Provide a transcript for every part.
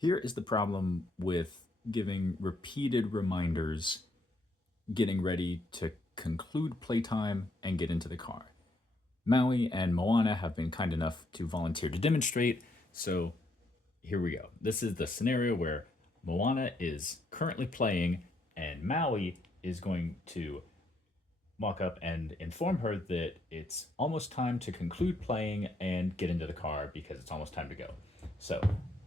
Here is the problem with giving repeated reminders, getting ready to conclude playtime and get into the car. Maui and Moana have been kind enough to volunteer to demonstrate, so here we go. This is the scenario where Moana is currently playing and Maui is going to walk up and inform her that it's almost time to conclude playing and get into the car because it's almost time to go. So,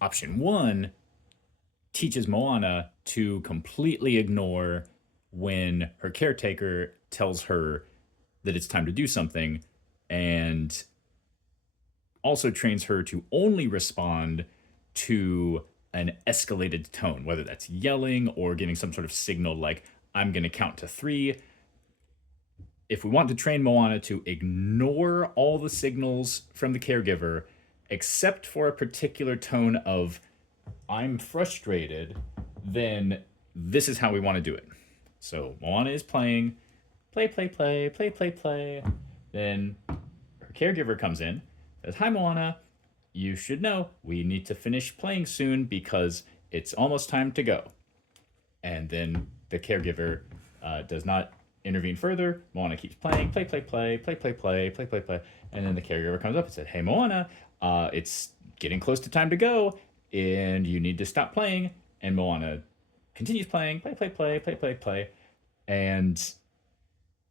option one teaches Moana to completely ignore when her caretaker tells her that it's time to do something, and also trains her to only respond to an escalated tone, whether that's yelling or giving some sort of signal like, I'm going to count to three. If we want to train Moana to ignore all the signals from the caregiver, except for a particular tone of, I'm frustrated, then this is how we want to do it. So Moana is playing, play, play, play, play, play, play. Then her caregiver comes in, says, Hi, Moana. You should know we need to finish playing soon because it's almost time to go. And then the caregiver does not intervene further. Moana keeps playing, play, play, play, play, play, play, play, play, play. And then the caregiver comes up and says, Hey, Moana, it's getting close to time to go, and you need to stop playing. And Moana continues playing, play, play, play, play, play, play. And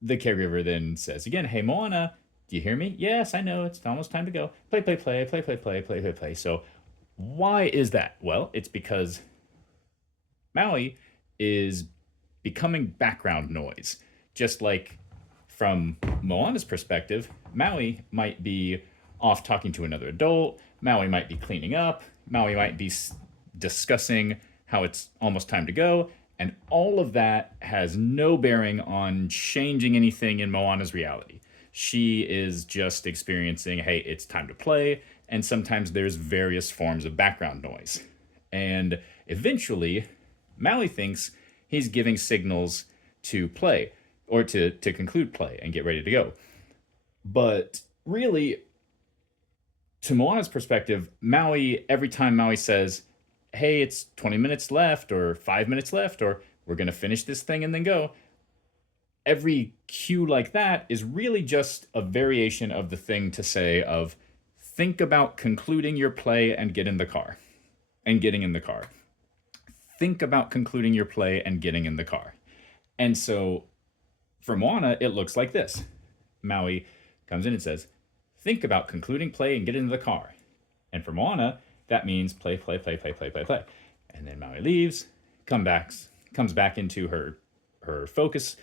the caregiver then says again, Hey, Moana, do you hear me? Yes, I know. It's almost time to go. Play, play, play, play, play, play, play, play, play. So why is that? Well, it's because Maui is becoming background noise. Just like from Moana's perspective, Maui might be off talking to another adult, Maui might be cleaning up, Maui might be discussing how it's almost time to go, and all of that has no bearing on changing anything in Moana's reality. She is just experiencing, hey, it's time to play, and sometimes there's various forms of background noise. And eventually, Maui thinks he's giving signals to play or to conclude play and get ready to go. But really, to Moana's perspective, Maui, every time Maui says, hey, it's 20 minutes left or 5 minutes left, or we're going to finish this thing and then go, every cue like that is really just a variation of the thing to say of think about concluding your play and get in the car and getting in the car. Think about concluding your play and getting in the car. And so for Moana, it looks like this. Maui comes in and says, think about concluding play and get into the car. And for Moana, that means play, play, play, play, play, play, play. And then Maui leaves, comes back into her focus,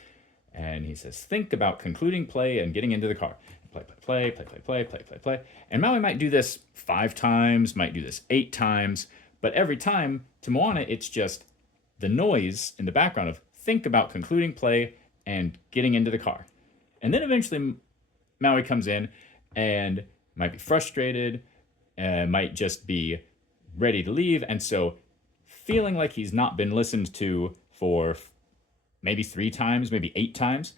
and he says, think about concluding play and getting into the car. Play, play, play, play, play, play, play, play, play. And Maui might do this 5 times, might do this 8 times, but every time to Moana, it's just the noise in the background of think about concluding play and getting into the car. And then eventually Maui comes in and might be frustrated, might just be ready to leave. And so feeling like he's not been listened to for maybe 3 times, maybe 8 times,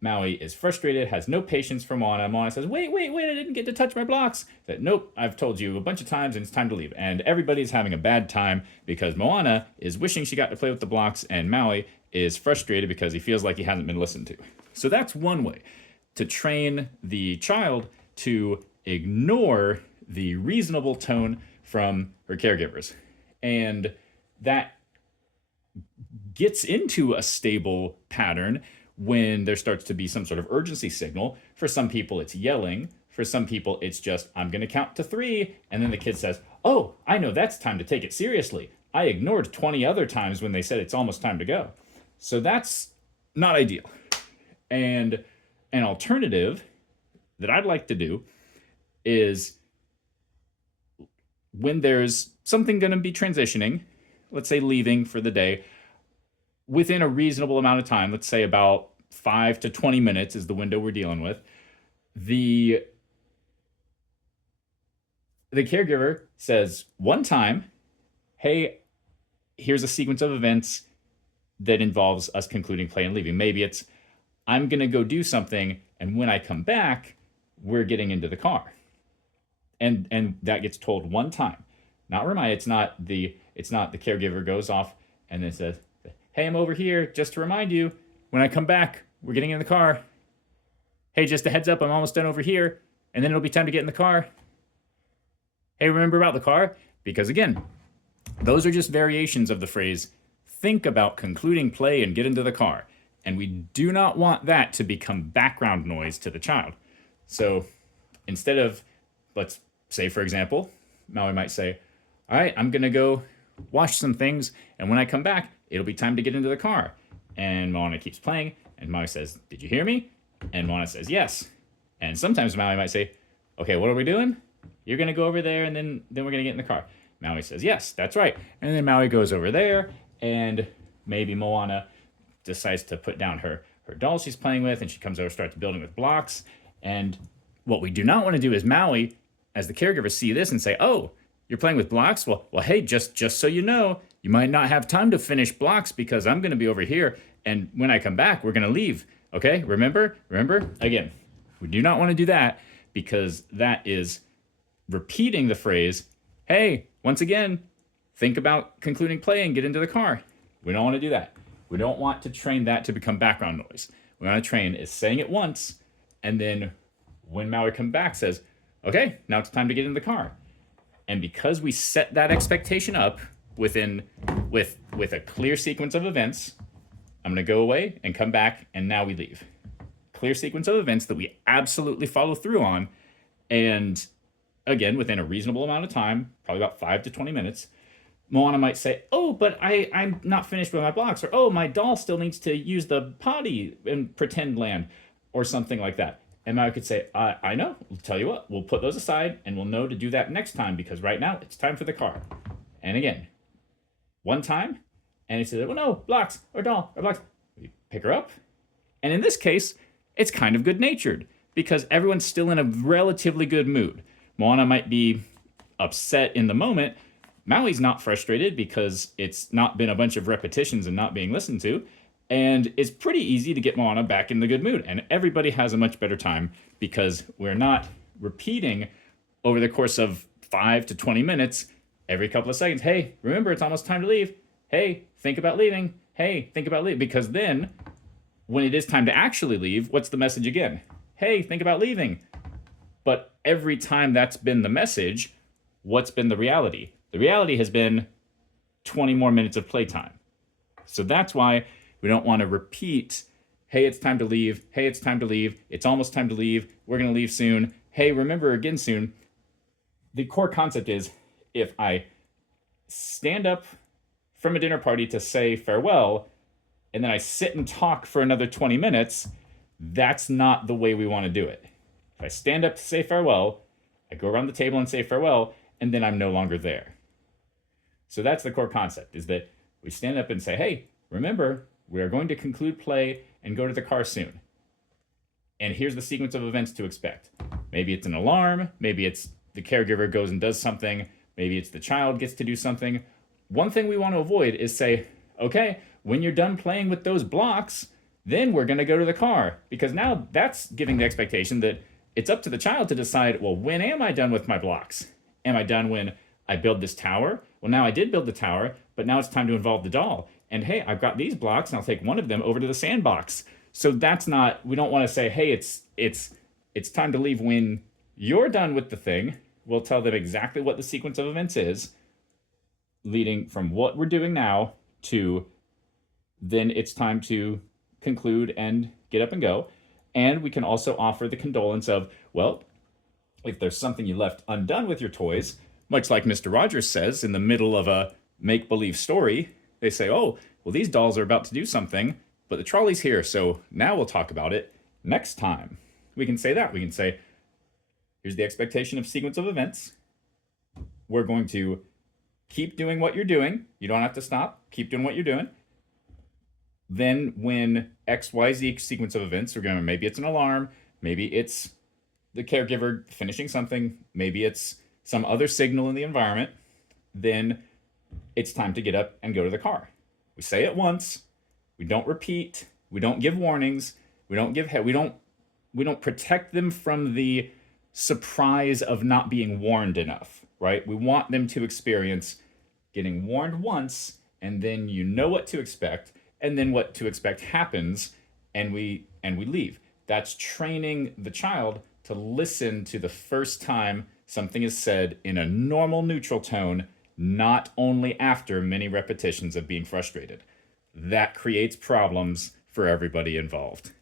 Maui is frustrated, has no patience for Moana. Moana says, wait, I didn't get to touch my blocks. That, nope, I've told you a bunch of times and it's time to leave. And everybody's having a bad time because Moana is wishing she got to play with the blocks and Maui is frustrated because he feels like he hasn't been listened to. So that's one way to train the child to ignore the reasonable tone from her caregivers. And that gets into a stable pattern when there starts to be some sort of urgency signal. For some people, it's yelling. For some people, it's just, I'm going to count to 3. And then the kid says, oh, I know that's time to take it seriously. I ignored 20 other times when they said it's almost time to go. So that's not ideal. And an alternative that I'd like to do is when there's something going to be transitioning, let's say leaving for the day, within a reasonable amount of time, let's say about 5 to 20 minutes is the window we're dealing with, the caregiver says one time, hey, here's a sequence of events that involves us concluding play and leaving. Maybe it's, I'm going to go do something, and when I come back, we're getting into the car. And that gets told one time. Not remind, it's not the It's not the caregiver goes off and then says, hey, I'm over here just to remind you, when I come back, we're getting in the car. Hey, just a heads up, I'm almost done over here, and then it'll be time to get in the car. Hey, remember about the car? Because again, those are just variations of the phrase, think about concluding play and get into the car. And we do not want that to become background noise to the child. So instead of, let's say, for example, Maui might say, all right, I'm going to go wash some things, and when I come back, it'll be time to get into the car. And Moana keeps playing, and Maui says, did you hear me? And Moana says, yes. And sometimes Maui might say, okay, what are we doing? You're going to go over there, and then we're going to get in the car. Maui says, yes, that's right. And then Maui goes over there, and maybe Moana decides to put down her doll she's playing with, and she comes over, starts building with blocks. And what we do not want to do is Maui, as the caregiver, see this and say, oh, you're playing with blocks? Well, hey, just so you know, you might not have time to finish blocks because I'm going to be over here, and when I come back, we're going to leave. Okay, remember? Again, we do not want to do that because that is repeating the phrase, hey, once again, think about concluding play and get into the car. We don't want to do that. We don't want to train that to become background noise. We want to train is saying it once, and then when Maui comes back says, okay, now it's time to get in the car. And because we set that expectation up with a clear sequence of events, I'm going to go away and come back, and now we leave. Clear sequence of events that we absolutely follow through on, and again, within a reasonable amount of time, probably about 5 to 20 minutes, Moana might say, oh, but I'm not finished with my blocks, or oh, my doll still needs to use the potty in pretend land, or something like that. And Maui could say, I know, I'll tell you what, we'll put those aside, and we'll know to do that next time, because right now, it's time for the car. And again, one time, and he says, well, no, blocks, or doll, or blocks. We pick her up, and in this case, it's kind of good-natured, because everyone's still in a relatively good mood. Moana might be upset in the moment. Maui's not frustrated because it's not been a bunch of repetitions and not being listened to. And it's pretty easy to get Moana back in the good mood. And everybody has a much better time because we're not repeating over the course of 5 to 20 minutes every couple of seconds. Hey, remember, it's almost time to leave. Hey, think about leaving. Hey, think about leaving. Because then when it is time to actually leave, what's the message again? Hey, think about leaving. But every time that's been the message, what's been the reality? The reality has been 20 more minutes of playtime. So that's why we don't want to repeat, hey, it's time to leave. Hey, it's time to leave. It's almost time to leave. We're going to leave soon. Hey, remember again soon. The core concept is if I stand up from a dinner party to say farewell, and then I sit and talk for another 20 minutes, that's not the way we want to do it. If I stand up to say farewell, I go around the table and say farewell, and then I'm no longer there. So that's the core concept, is that we stand up and say, hey, remember, we are going to conclude play and go to the car soon. And here's the sequence of events to expect. Maybe it's an alarm. Maybe it's the caregiver goes and does something. Maybe it's the child gets to do something. One thing we want to avoid is say, okay, when you're done playing with those blocks, then we're going to go to the car. Because now that's giving the expectation that it's up to the child to decide, well, when am I done with my blocks? Am I done when I build this tower? Well, now I did build the tower, but now it's time to involve the doll. And hey, I've got these blocks, and I'll take one of them over to the sandbox. So that's not, we don't want to say, hey, it's time to leave when you're done with the thing. We'll tell them exactly what the sequence of events is, leading from what we're doing now to then it's time to conclude and get up and go. And we can also offer the condolence of, well, if there's something you left undone with your toys, much like Mr. Rogers says in the middle of a make-believe story, they say, oh, well, these dolls are about to do something, but the trolley's here, so now we'll talk about it next time. We can say that. We can say, here's the expectation of sequence of events. We're going to keep doing what you're doing. You don't have to stop. Keep doing what you're doing. Then when XYZ sequence of events, we're going to, maybe it's an alarm, maybe it's the caregiver finishing something, maybe it's some other signal in the environment, then it's time to get up and go to the car. We say it once, we don't repeat, we don't give warnings, we don't protect them from the surprise of not being warned enough, right? We want them to experience, getting warned once, and then you know what to expect, and then what to expect happens, and we leave. That's training the child to listen to the first time something is said in a normal neutral tone, not only after many repetitions of being frustrated. That creates problems for everybody involved.